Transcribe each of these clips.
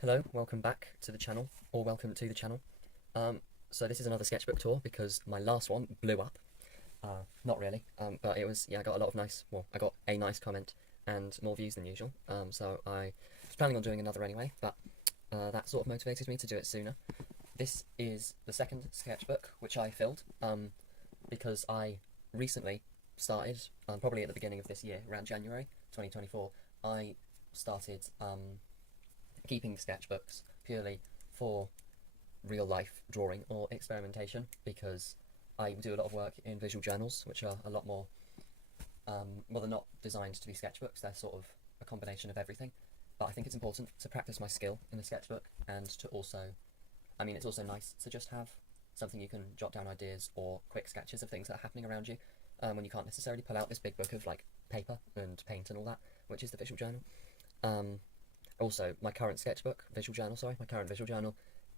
Hello, welcome back to the channel, or welcome to the channel. So this is another sketchbook tour because my last one blew up. Not really, but I got a lot of I got a nice comment and more views than usual. So I was planning on doing another anyway, but that sort of motivated me to do it sooner. This is the second sketchbook which I filled, because I recently started, probably at the beginning of this year, around January 2024, I started keeping sketchbooks purely for real life drawing or experimentation, because I do a lot of work in visual journals, which are a lot more, well, they're not designed to be sketchbooks, they're sort of a combination of everything. But I think it's important to practice my skill in the sketchbook, and to also, it's also nice to just have something you can jot down ideas or quick sketches of things that are happening around you, when you can't necessarily pull out this big book of like paper and paint and all that, which is the visual journal. Also, my current visual journal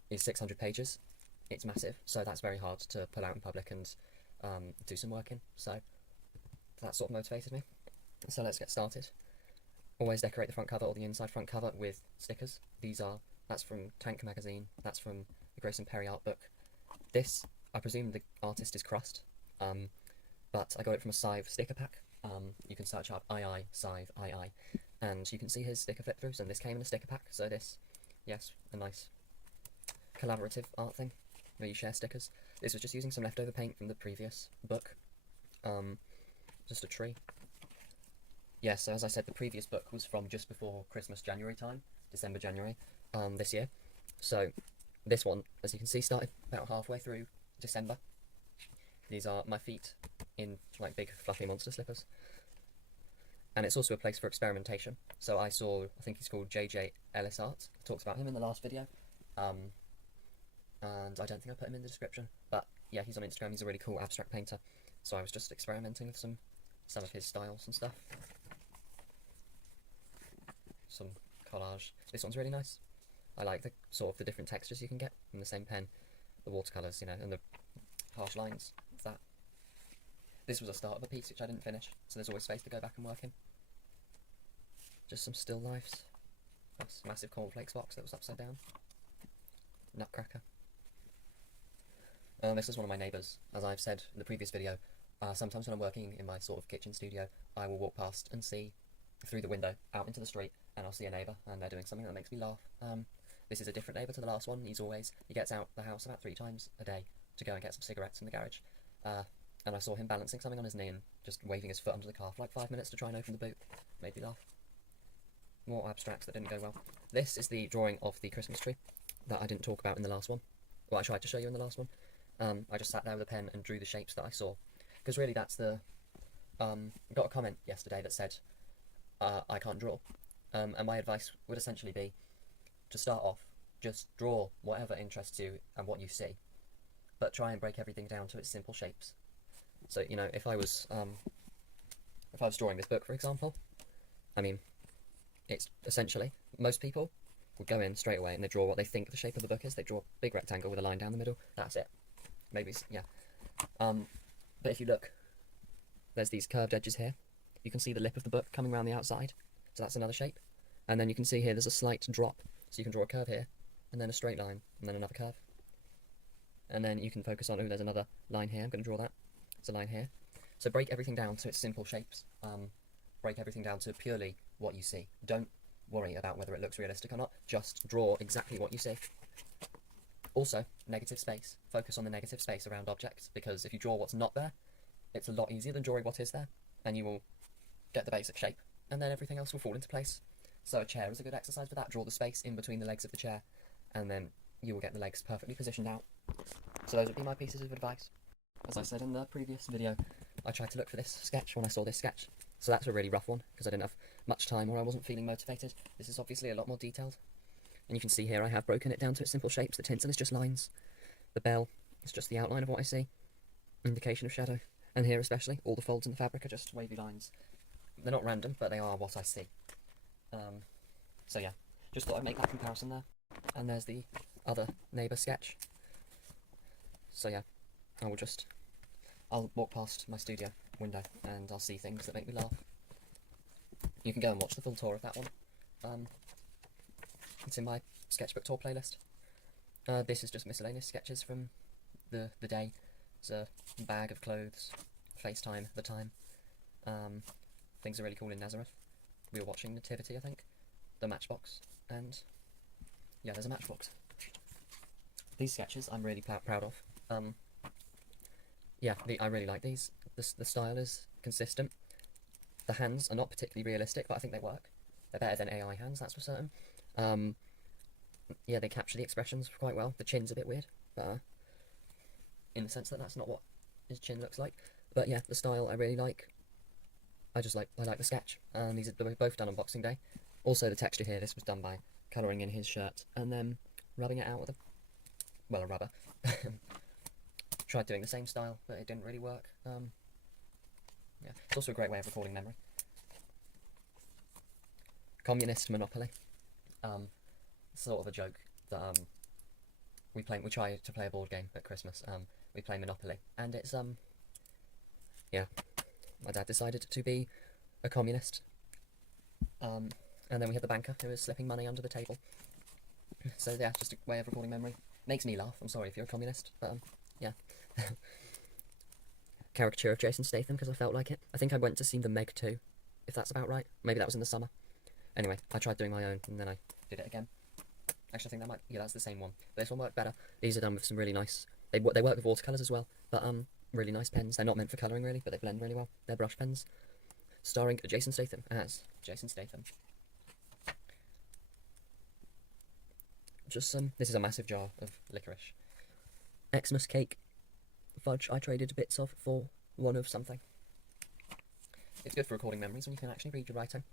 is 600 pages. It's massive, so that's very hard to pull out in public and do some work in. So that sort of motivated me. So let's get started. Always decorate the front cover or the inside front cover with stickers. That's from Tank magazine. That's from the Grace and Perry art book. This, I presume the artist is Crust, but I got it from a Scythe sticker pack. You can search up II Scythe II, and you can see his sticker flip throughs, and this came in a sticker pack. So this, yes, a nice collaborative art thing where you share stickers. This was just using some leftover paint from the previous book. Just a tree. Yeah, so as I said, the previous book was from just before Christmas, January time, December, January, this year. So this one, as you can see, started about halfway through December. These are my feet in like big fluffy monster slippers. And it's also a place for experimentation. So I think he's called JJ Ellis Art. I talked about him in the last video. And I don't think I put him in the description. But yeah, he's on Instagram. He's a really cool abstract painter. So I was just experimenting with some of his styles and stuff. Some collage. This one's really nice. I like the different textures you can get in the same pen. The watercolours, and the harsh lines of that. This was a start of a piece which I didn't finish, so there's always space to go back and work in. Just some still lifes. That's a massive cornflakes box that was upside down. Nutcracker. This is one of my neighbours. As I've said in the previous video, sometimes when I'm working in my sort of kitchen studio, I will walk past and see through the window out into the street, and I'll see a neighbour, and they're doing something that makes me laugh. This is a different neighbour to the last one. He gets out the house about 3 times a day to go and get some cigarettes in the garage. And I saw him balancing something on his knee and just waving his foot under the car for like 5 minutes to try and open the boot. Made me laugh. More abstracts that didn't go well. This is the drawing of the Christmas tree that I didn't talk about in the last one. Well, I tried to show you in the last one. I just sat there with a pen and drew the shapes that I saw. Because really that's I got a comment yesterday that said, I can't draw. And my advice would essentially be, to start off, just draw whatever interests you and what you see. But try and break everything down to its simple shapes. So, if I was drawing this book, for example, it's essentially, most people would go in straight away and they draw what they think the shape of the book is. They draw a big rectangle with a line down the middle. That's it. Maybe, yeah. But if you look, there's these curved edges here. You can see the lip of the book coming around the outside. So that's another shape. And then you can see here there's a slight drop. So you can draw a curve here, and then a straight line, and then another curve. And then you can focus on, there's another line here. I'm going to draw that. There's a line here. So break everything down to its simple shapes. Break everything down to purely what you see. Don't worry about whether it looks realistic or not. Just draw exactly what you see. Also, negative space. Focus on the negative space around objects, because if you draw what's not there, it's a lot easier than drawing what is there, and you will get the basic shape, and then everything else will fall into place. So a chair is a good exercise for that. Draw the space in between the legs of the chair, and then you will get the legs perfectly positioned out. So those would be my pieces of advice. As I said in the previous video, I tried to look for this sketch when I saw this sketch. So that's a really rough one, because I didn't have much time or I wasn't feeling motivated. This is obviously a lot more detailed. And you can see here I have broken it down to its simple shapes. The tinsel is just lines. The bell is just the outline of what I see. Indication of shadow. And here especially, all the folds in the fabric are just wavy lines. They're not random, but they are what I see. So yeah, just thought I'd make that comparison there. And there's the other neighbour sketch. So yeah, I'll walk past my studio window and I'll see things that make me laugh. You can go and watch the full tour of that one. It's in my sketchbook tour playlist. This is just miscellaneous sketches from the day. It's a bag of clothes, FaceTime, the time. Things are really cool in Nazareth. We were watching Nativity, I think. The Matchbox, and yeah, there's a matchbox. These sketches I'm really proud of. Yeah, I really like these. The style is consistent. The hands are not particularly realistic, but I think they work. They're better than AI hands, that's for certain. Yeah, they capture the expressions quite well. The chin's a bit weird, but in the sense that that's not what his chin looks like. But yeah, the style I really like. I like the sketch, and these are both done on Boxing Day. Also, the texture here, this was done by colouring in his shirt and then rubbing it out with a rubber. Tried doing the same style, but it didn't really work. Yeah, it's also a great way of recording memory. Communist Monopoly. Sort of a joke that we try to play a board game at Christmas. We play Monopoly, and it's yeah, my dad decided to be a communist. And then we had the banker who was slipping money under the table. So yeah, just a way of recording memory. Makes me laugh. I'm sorry if you're a communist, but yeah. Caricature of Jason Statham because I felt like it. I think I went to see The Meg 2, if that's about right. Maybe that was in the summer. Anyway, I tried doing my own and then I did it again. Actually, I think that might, yeah, that's the same one. But this one worked better. These are done with some really nice, they work with watercolours as well, but really nice pens. They're not meant for colouring really, but they blend really well. They're brush pens. Starring Jason Statham as Jason Statham. Just some, this is a massive jar of licorice. Xmas cake. Fudge I traded bits of for one of something. It's good for recording memories when you can actually read your writing.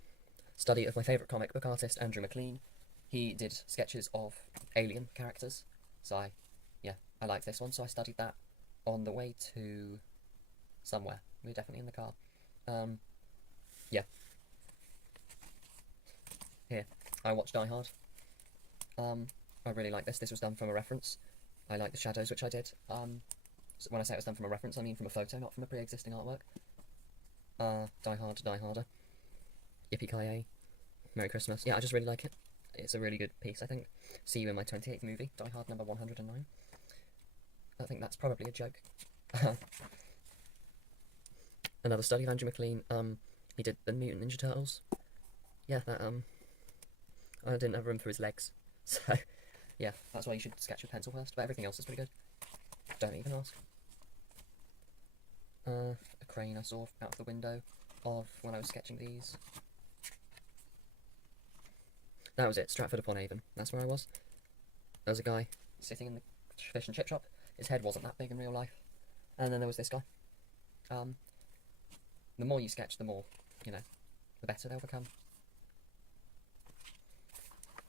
Study of my favourite comic book artist, Andrew McLean. He did sketches of alien characters, so I liked this one, so I studied that on the way to somewhere. We were definitely in the car. Yeah. Here, I watched Die Hard. I really like this. This was done from a reference. I like the shadows, which I did. So when I say it was done from a reference, I mean from a photo, not from a pre-existing artwork. Die Hard, Die Harder. Yippee-ki-yay. Merry Christmas. Yeah, I just really like it. It's a really good piece, I think. See you in my 28th movie, Die Hard number 109. I think that's probably a joke. Another study of Andrew McLean. He did the Mutant Ninja Turtles. Yeah, that, I didn't have room for his legs. So, yeah, that's why you should sketch with pencil first, but everything else is pretty good. Don't even ask. A crane I saw out of the window of when I was sketching these. That was it, Stratford-upon-Avon. That's where I was. There was a guy sitting in the fish and chip shop. His head wasn't that big in real life. And then there was this guy. The more you sketch, the more, the better they'll become.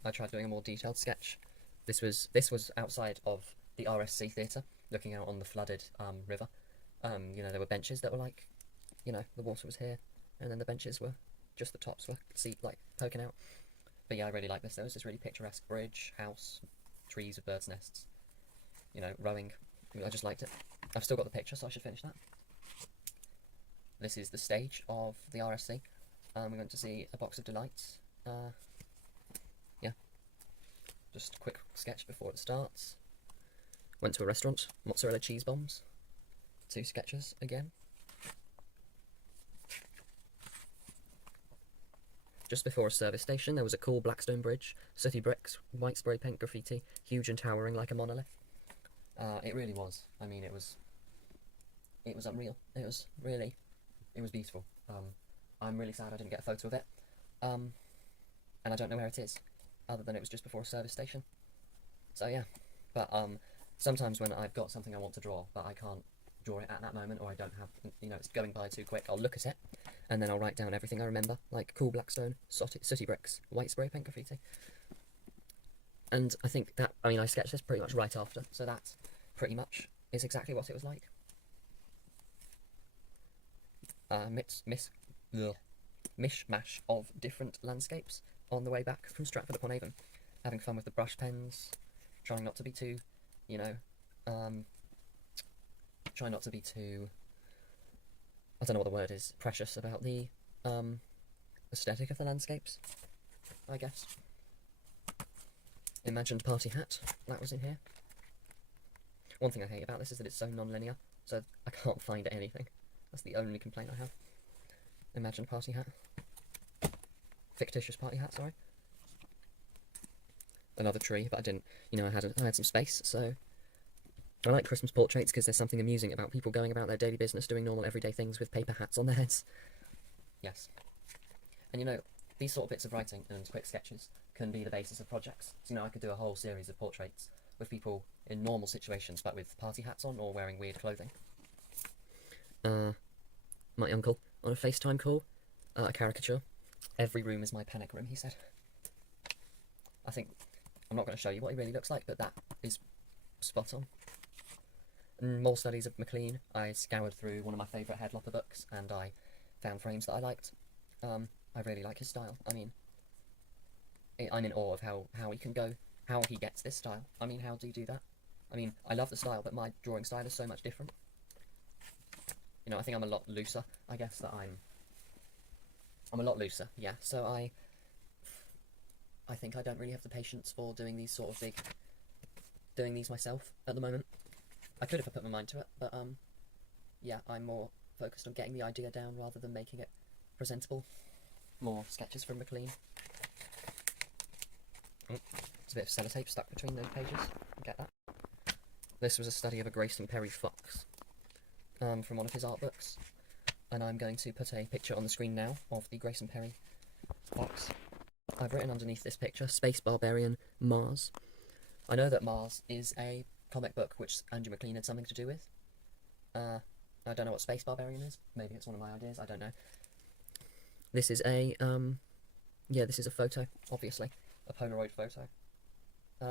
I tried doing a more detailed sketch. This was outside of the RSC Theatre, looking out on the flooded river. There were benches that were like, the water was here, and then the benches were, just the tops were poking out. But yeah, I really like this. There was this really picturesque bridge, house, trees with birds' nests, rowing. I just liked it. I've still got the picture, so I should finish that. This is the stage of the RSC. We went to see A Box of Delights. Yeah. Just a quick sketch before it starts. Went to a restaurant, mozzarella cheese bombs. 2 sketches again. Just before a service station, there was a cool Blackstone bridge, sooty bricks, white spray paint graffiti, huge and towering like a monolith. It really was. I mean, it was unreal. It was beautiful. I'm really sad I didn't get a photo of it. And I don't know where it is, other than it was just before a service station. So yeah, but sometimes when I've got something I want to draw, but I can't draw it at that moment, or I don't have, it's going by too quick, I'll look at it, and then I'll write down everything I remember, like cool Blackstone, sooty bricks, white spray paint graffiti. And I think that, I sketched this pretty much right after, so that pretty much is exactly what it was like. Mishmash of different landscapes on the way back from Stratford-upon-Avon. Having fun with the brush pens, trying not to be too, trying not to be too, I don't know what the word is, precious about the aesthetic of the landscapes, I guess. imagined party hat. That was in here. One thing I hate about this is that it's so non-linear, so I can't find anything. That's the only complaint I have. Imagined party hat. Fictitious party hat, sorry. Another tree, but I didn't, I had some space, so... I like Christmas portraits because there's something amusing about people going about their daily business doing normal everyday things with paper hats on their heads. Yes. And these sort of bits of writing and quick sketches can be the basis of projects. So, I could do a whole series of portraits with people in normal situations, but with party hats on or wearing weird clothing. My uncle on a FaceTime call, a caricature. Every room is my panic room, he said. I'm not going to show you what he really looks like, but that is spot on. More studies of McLean. I scoured through one of my favourite Headlopper books, and I found frames that I liked. I really like his style. I mean, I'm in awe of how he can go, how he gets this style. I mean, how do you do that? I mean, I love the style, but my drawing style is so much different. I think I'm a lot looser. I guess that I'm a lot looser, yeah. So I think I don't really have the patience for doing these myself at the moment. I could if I put my mind to it, but yeah, I'm more focused on getting the idea down rather than making it presentable. More sketches from McLean. There's a bit of sellotape stuck between those pages. Get that? This was a study of a Grayson Perry fox from one of his art books, and I'm going to put a picture on the screen now of the Grayson Perry fox. I've written underneath this picture, Space Barbarian Mars. I know that Mars is a comic book which Andrew McLean had something to do with. I don't know what Space Barbarian is. Maybe it's one of my ideas, I don't know. This is a, this is a photo, obviously. A Polaroid photo.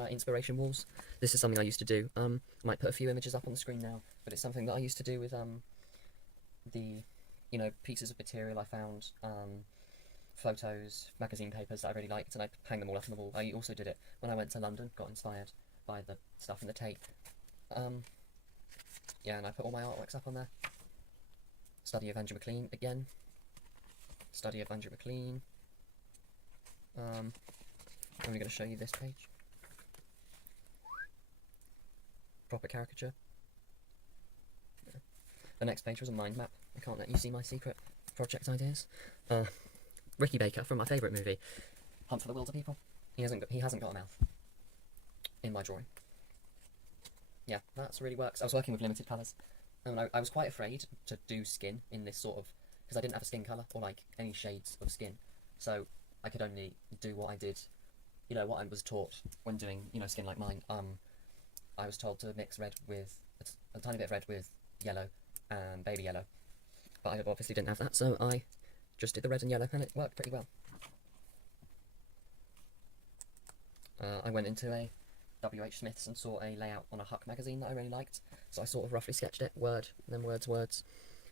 Inspiration walls. This is something I used to do. I might put a few images up on the screen now, but it's something that I used to do with, the, pieces of material I found, photos, magazine papers that I really liked, and I hang them all up on the wall. I also did it when I went to London, got inspired by the stuff in the tape. Yeah, and I put all my artworks up on there. Study of Andrew McLean again. Study of Andrew McLean. I'm only going to show you this page. Proper caricature. Yeah. The next page was a mind map. I can't let you see my secret project ideas. Ricky Baker from my favourite movie, Hunt for the Wilder People. He hasn't got a mouth in my drawing. Yeah, that really works. I was working with limited colours, and I was quite afraid to do skin in this sort of, because I didn't have a skin colour or like any shades of skin, so I could only do what I did, what I was taught when doing skin like mine. I was told to mix red with a tiny bit of red with yellow and baby yellow, but I obviously didn't have that, so I just did the red and yellow, and it worked pretty well. I went into a W.H. Smith's and saw a layout on a Huck magazine that I really liked, so I sort of roughly sketched it, word, then words,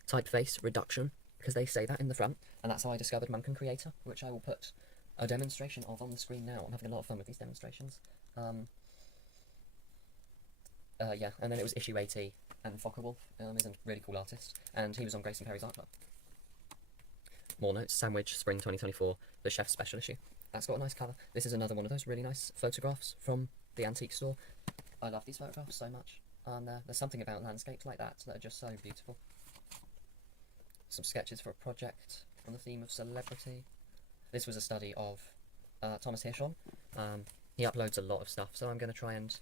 typeface, reduction, because they say that in the front, and that's how I discovered Munkin Creator, which I will put a demonstration of on the screen now. I'm having a lot of fun with these demonstrations. Yeah, and then it was Issue 80, and Focke-Wulf is a really cool artist, and he was on Grayson Perry's art club. More notes, Sandwich, Spring 2024, the Chef's Special Issue. That's got a nice cover. This is another one of those really nice photographs from the antique store. I love these photographs so much. And there's something about landscapes like that that are just so beautiful. Some sketches for a project on the theme of celebrity. This was a study of Thomas Hirschhorn. He uploads a lot of stuff, so I'm going to try and...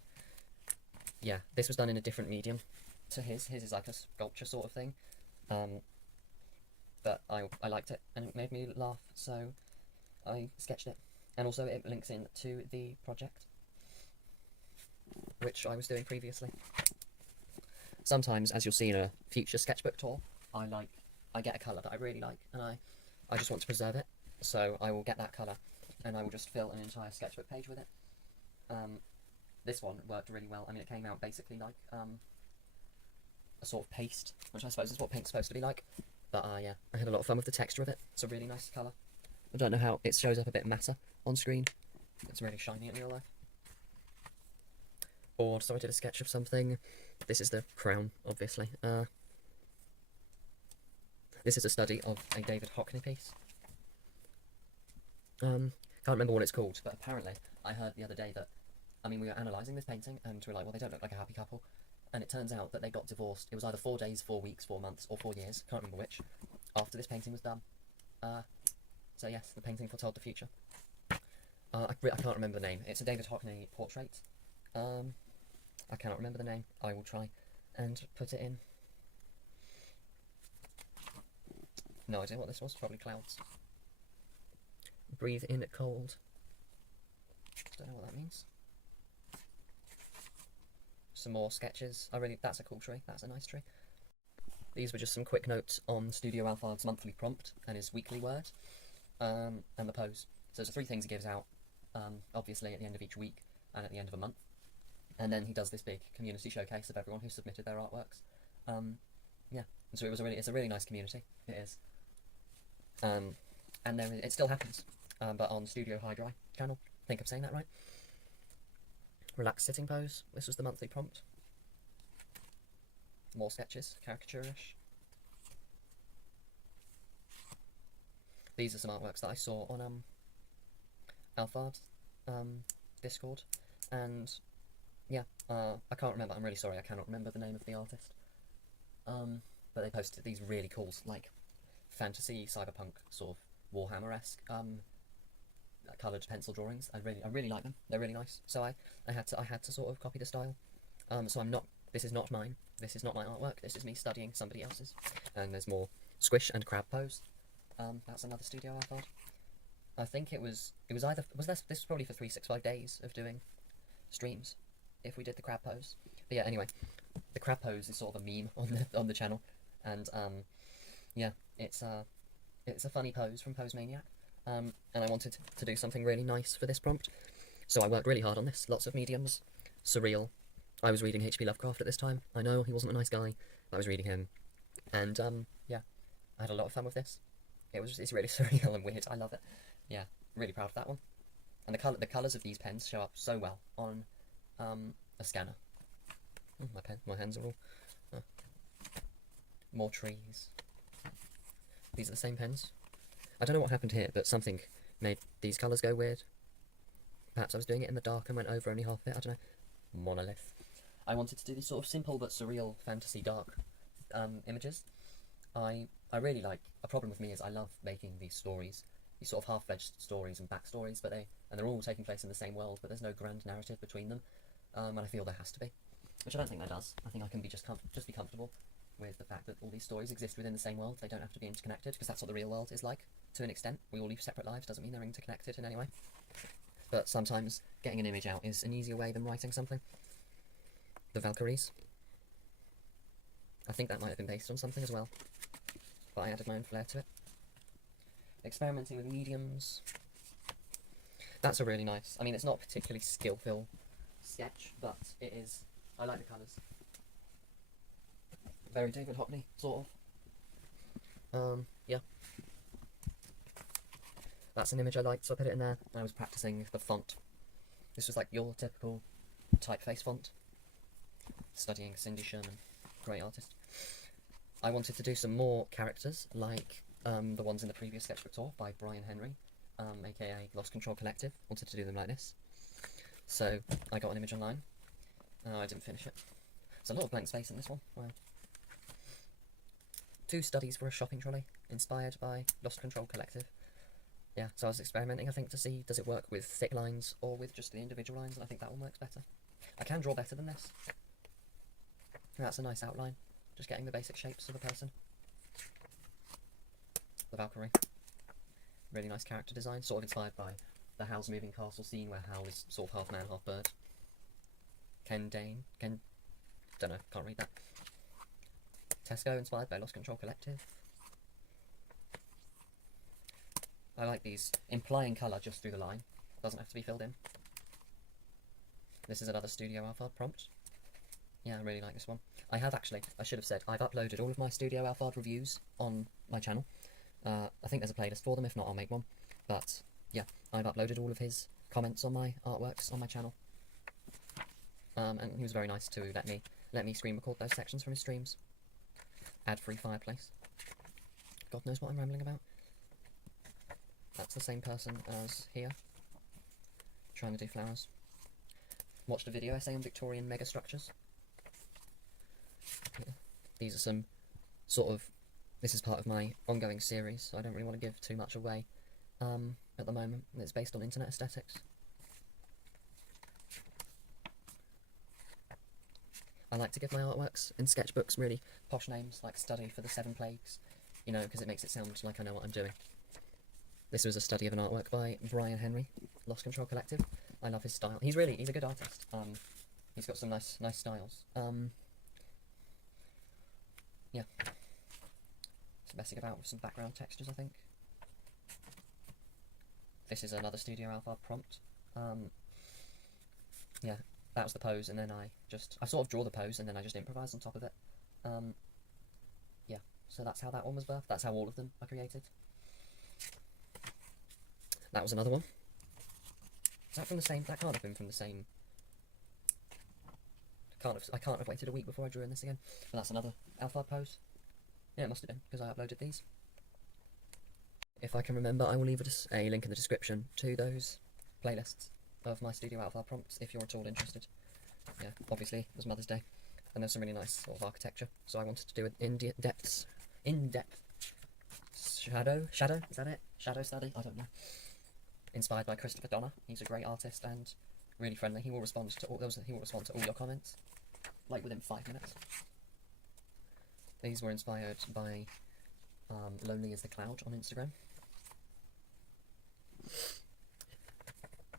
Yeah, this was done in a different medium to his. His is like a sculpture sort of thing. But I liked it, and it made me laugh, so I sketched it. And also it links in to the project, which I was doing previously. Sometimes, as you'll see in a future sketchbook tour, I get a colour that I really like, and I just want to preserve it, so I will get that colour, and I will just fill an entire sketchbook page with it. This one worked really well. I mean, it came out basically like a sort of paste, which I suppose is what pink's supposed to be like. But yeah, I had a lot of fun with the texture of it. It's a really nice colour. I don't know how it shows up a bit matter on screen. It's really shiny in real life. Board, so I did a sketch of something. This is the crown, obviously. This is a study of a David Hockney piece. Can't remember what it's called, but apparently I heard the other day that I mean, we were analysing this painting, and we were like, well, they don't look like a happy couple. And it turns out that they got divorced. It was either 4 days, 4 weeks, 4 months, or 4 years, can't remember which, after this painting was done. So yes, the painting foretold the future. I can't remember the name. It's a David Hockney portrait. I cannot remember the name. I will try and put it in. No idea what this was. Probably clouds. Breathe in cold. Don't know what that means. Some more sketches. That's a cool tree. That's a nice tree. These were just some quick notes on Studio Alphard's monthly prompt and his weekly word, and the pose. So there's 3 things he gives out, obviously at the end of each week and at the end of a month. And then he does this big community showcase of everyone who submitted their artworks. Yeah, and so it's a really nice community. It is. And then it still happens, but on Studio High Dry channel. I think I'm saying that right. Relaxed sitting pose. This was the monthly prompt. More sketches, caricature-ish. These are some artworks that I saw on Alphard Discord, and yeah, I can't remember. I'm really sorry, I cannot remember the name of the artist. But they posted these really cool, like, fantasy cyberpunk sort of Warhammer-esque coloured pencil drawings. I really like them. They're really nice. So I had to sort of copy the style. So this is not mine. This is not my artwork. This is me studying somebody else's. And there's more squish and crab pose. That's another Studio Alphard. I think it was either this was probably for 365 days of doing streams if we did the crab pose. But yeah, anyway, the crab pose is sort of a meme on the channel, and yeah, it's a funny pose from Pose Maniac. And I wanted to do something really nice for this prompt, so I worked really hard on this. Lots of mediums, surreal. I was reading H.P. Lovecraft at this time. I know he wasn't a nice guy, but I was reading him, and yeah, I had a lot of fun with this. It's really surreal and weird. I love it. Yeah, really proud of that one. And the colours of these pens show up so well on a scanner. Oh, my hands are all more trees. These are the same pens. I don't know what happened here, but something made these colours go weird. Perhaps I was doing it in the dark and went over only half of it. I don't know. Monolith. I wanted to do these sort of simple but surreal fantasy dark images. I really like. A problem with me is I love making these stories, these sort of half-fledged stories and backstories, but they're all taking place in the same world, but there's no grand narrative between them, and I feel there has to be, which I don't think there does. I think I can be just be comfortable with the fact that all these stories exist within the same world. They don't have to be interconnected, because that's what the real world is like, to an extent. We all live separate lives, doesn't mean they're interconnected in any way. But sometimes getting an image out is an easier way than writing something. The Valkyries. I think that might have been based on something as well, but I added my own flair to it. Experimenting with mediums. That's a really nice, I mean, it's not a particularly skillful sketch, but it is. I like the colours. Very David Hockney, sort of. Yeah. That's an image I liked, so I put it in there. I was practicing the font. This was like your typical typeface font. Studying Cindy Sherman, great artist. I wanted to do some more characters, like the ones in the previous sketchbook tour by Brian Henry, aka Lost Control Collective. Wanted to do them like this. So I got an image online. I didn't finish it. There's a lot of blank space in this one. Wow. 2 studies for a shopping trolley, inspired by Lost Control Collective. Yeah, so I was experimenting, I think, to see does it work with thick lines or with just the individual lines, and I think that one works better. I can draw better than this. That's a nice outline. Just getting the basic shapes of a person. The Valkyrie. Really nice character design, sort of inspired by the Howl's Moving Castle scene where Howl is sort of half man, half bird. Ken, don't know, can't read that. Tesco, inspired by Lost Control Collective. I like these, implying colour just through the line. Doesn't have to be filled in. This is another Studio Alphard prompt. Yeah, I really like this one. I should have said, I've uploaded all of my Studio Alphard reviews on my channel. I think there's a playlist for them, if not I'll make one. But yeah, I've uploaded all of his comments on my artworks on my channel. And he was very nice to let me screen record those sections from his streams. Ad-free fireplace. God knows what I'm rambling about. That's the same person as here. Trying to do flowers. watched a video essay on Victorian megastructures. Yeah. These are some sort of, this is part of my ongoing series, so I don't really want to give too much away at the moment. It's based on internet aesthetics. I like to give my artworks in sketchbooks really posh names, like Study for the Seven Plagues, you know, because it makes it sound like I know what I'm doing. This was a study of an artwork by Brian Henry, Lost Control Collective. I love his style. He's a good artist. He's got some nice styles. Yeah. It's messing about with some background textures, I think. This is another Studio Alpha prompt. Yeah, that was the pose, and then I sort of draw the pose, and then I just improvise on top of it. Yeah, so that's how that one was birthed. That's how all of them are created. That was another one. Is that from the same? That can't have been from the same. I can't have waited a week before I drew in this again. And that's another Alpha pose. Yeah, it must have been, because I uploaded these. If I can remember, I will leave a link in the description to those playlists of my Studio Alpha prompts if you're at all interested. Yeah, obviously it was Mother's Day, and there's some really nice sort of architecture, so I wanted to do an in-depth shadow, is that it? Shadow study? I don't know. Inspired by Christopher Donner. He's a great artist and really friendly. He will respond to all your comments, like within 5 minutes. These were inspired by Lonely as the Cloud on Instagram.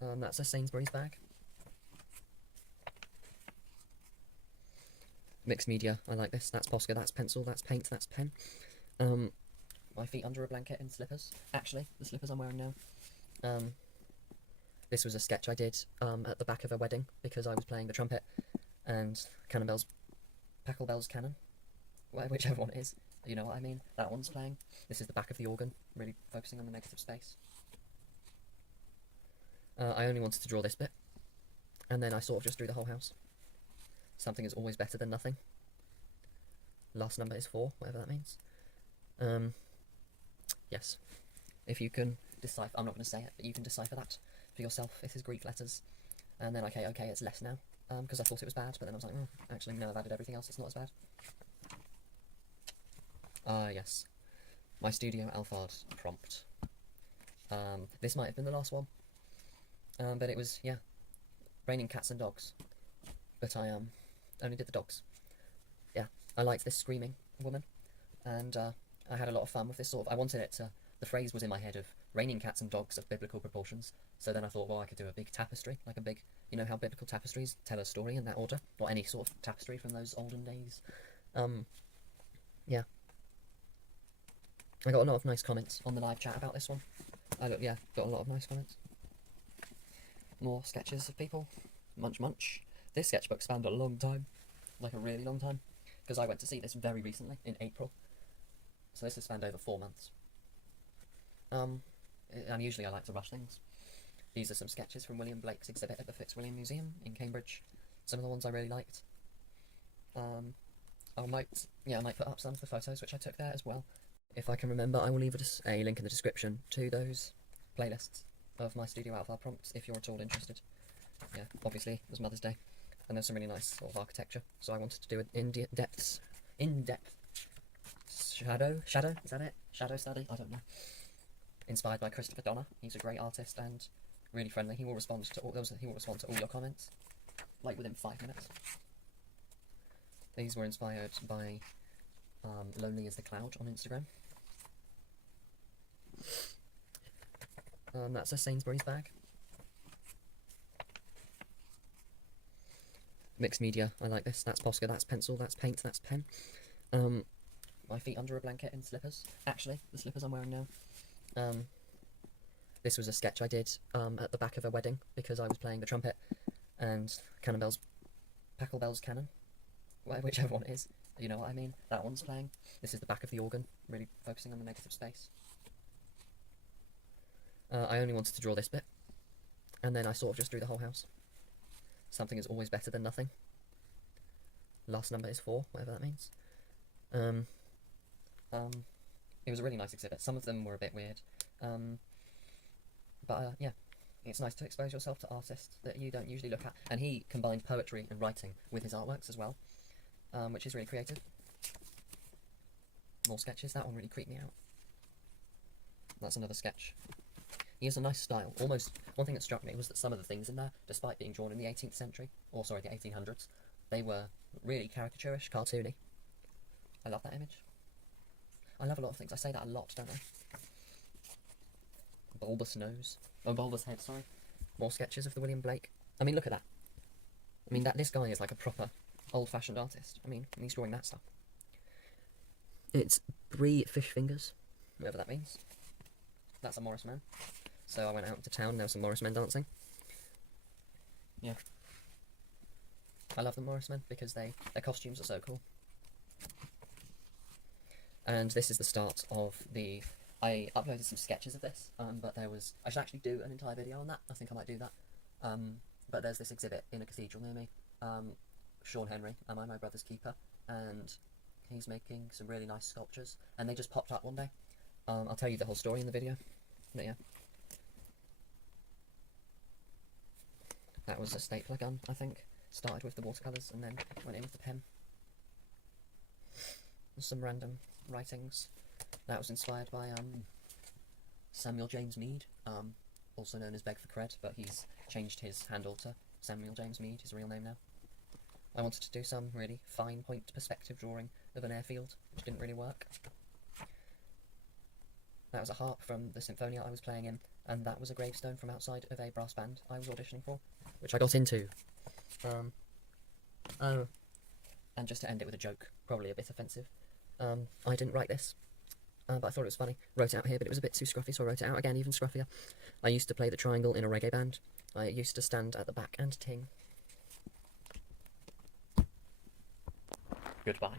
That's a Sainsbury's bag. Mixed media, I like this. That's Posca, that's pencil, that's paint, that's pen. My feet under a blanket in slippers. Actually, the slippers I'm wearing now. This was a sketch I did at the back of a wedding because I was playing the trumpet and Pachelbel's cannon, whichever one it is, you know what I mean, that one's playing. This is the back of the organ, really focusing on the negative space. I only wanted to draw this bit, and then I sort of just drew the whole house. Something is always better than nothing. Last number is 4, whatever that means. Yes, if you can decipher, I'm not going to say it, but you can decipher that for yourself. It is Greek letters. And then, okay, it's less now, because I thought it was bad, but then I was like, oh, actually, no, I've added everything else, it's not as bad. Yes, my Studio Alpha prompt. This might have been the last one, but it was, yeah, raining cats and dogs, but I only did the dogs. Yeah, I liked this screaming woman, and I had a lot of fun with this sort of, I wanted it to, the phrase was in my head of raining cats and dogs of biblical proportions, so then I thought, well, I could do a big tapestry, like a big, you know how biblical tapestries tell a story in that order, or any sort of tapestry from those olden days. Yeah. I got a lot of nice comments on the live chat about this one. Got a lot of nice comments. More sketches of people. Munch. This sketchbook spanned a long time, like a really long time, because I went to see this very recently, in April. So this has spanned over 4 months. And usually I like to rush things. These are some sketches from William Blake's exhibit at the Fitzwilliam Museum in Cambridge. Some of the ones I really liked. I might put up some of the photos which I took there as well. If I can remember, I will leave a link in the description to those playlists of my Studio Alpha prompts if you're at all interested. Yeah, obviously it was Mother's Day, and there's some really nice sort of architecture, so I wanted to do an in-depth shadow, is that it? Shadow study? I don't know. Inspired by Christopher Donner. He's a great artist and really friendly. He will respond to all your comments, like within 5 minutes. These were inspired by Lonely as the Cloud on Instagram. That's a Sainsbury's bag. Mixed media, I like this. That's Posca, that's pencil, that's paint, that's pen. My feet under a blanket in slippers. Actually, the slippers I'm wearing now. This was a sketch I did at the back of a wedding because I was playing the trumpet and Pachelbel's cannon, whichever one it is, you know what I mean, that one's playing. This is the back of the organ, really focusing on the negative space. I only wanted to draw this bit, and then I sort of just drew the whole house. Something is always better than nothing. Last number is 4, whatever that means. It was a really nice exhibit. Some of them were a bit weird, but yeah, it's nice to expose yourself to artists that you don't usually look at. And he combined poetry and writing with his artworks as well, which is really creative. More sketches. That one really creeped me out. That's another sketch. He has a nice style. Almost, one thing that struck me was that some of the things in there, despite being drawn in the 18th century, or sorry, the 1800s, they were really caricaturish, cartoony. I love that image. I love a lot of things. I say that a lot, don't I? Bulbous nose. Oh, bulbous head, sorry. More sketches of the William Blake. I mean, look at that. I mean, this guy is like a proper old-fashioned artist. I mean, he's drawing that stuff. It's Brie Fish Fingers, whatever that means. That's a Morris man. So I went out to town, there were some Morris men dancing. Yeah. I love the Morris men because their costumes are so cool. And this is the start of the... I uploaded some sketches of this, but I should actually do an entire video on that. I think I might do that. But there's this exhibit in a cathedral near me. Sean Henry, Am I My Brother's Keeper? And he's making some really nice sculptures. And they just popped up one day. I'll tell you the whole story in the video. But yeah. That was a stapler gun, I think. Started with the watercolours and then went in with the pen. Some random writings. That was inspired by Samuel James Mead, also known as Beg for Cred, but he's changed his handle to Samuel James Mead, his real name now. I wanted to do some really fine point perspective drawing of an airfield, which didn't really work. That was a harp from the Symphonia I was playing in, and that was a gravestone from outside of a brass band I was auditioning for, which I got into. And just to end it with a joke, probably a bit offensive, I didn't write this, but I thought it was funny. Wrote it out here, but it was a bit too scruffy, so I wrote it out again, even scruffier. I used to play the triangle in a reggae band. I used to stand at the back and ting. Goodbye.